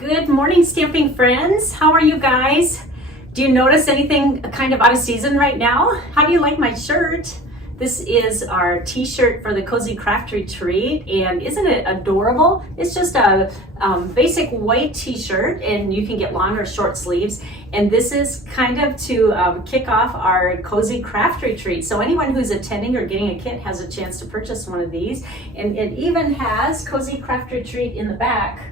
Good morning, stamping friends. How are you guys? Do you notice anything kind of out of season right now? How do you like my shirt? This is our t-shirt for the Cozy Craft Retreat, and isn't it adorable? It's just a basic white t-shirt, and you can get long or short sleeves. And this is kind of to kick off our Cozy Craft Retreat. So anyone who's attending or getting a kit has a chance to purchase one of these. And it even has Cozy Craft Retreat in the back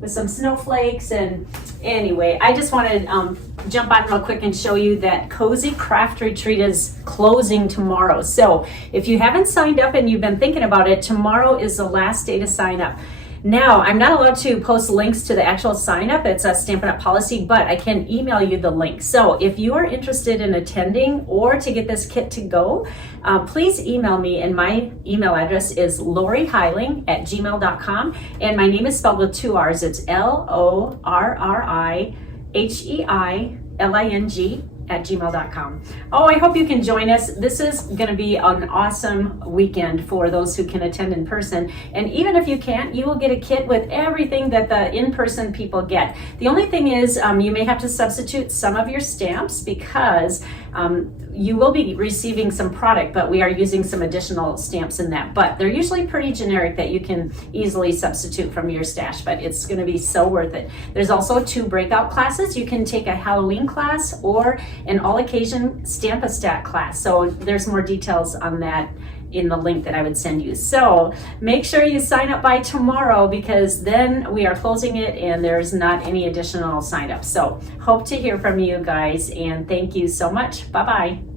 with some snowflakes. And anyway, I just want to jump on real quick and show you that Cozy Craft Retreat is closing tomorrow. So if you haven't signed up and you've been thinking about it, tomorrow is the last day to sign up. Now, I'm not allowed to post links to the actual sign up. It's a Stampin' Up! Policy, but I can email you the link. So if you are interested in attending or to get this kit to go, please email me, and my email address is lorriheiling@gmail.com, and my name is spelled with 2 R's. It's LORRIHEILING@gmail.com. Oh, I hope you can join us. This is going to be an awesome weekend for those who can attend in person. And even if you can't, you will get a kit with everything that the in-person people get. The only thing is you may have to substitute some of your stamps because you will be receiving some product, but we are using some additional stamps in that. But they're usually pretty generic that you can easily substitute from your stash, but it's going to be so worth it. There's also 2 breakout classes. You can take a Halloween class or an all-occasion Stamp-A-Stack class. So there's more details on that in the link that I would send you. So make sure you sign up by tomorrow, because then we are closing it and there's not any additional sign up. So hope to hear from you guys, and thank you so much. Bye-bye.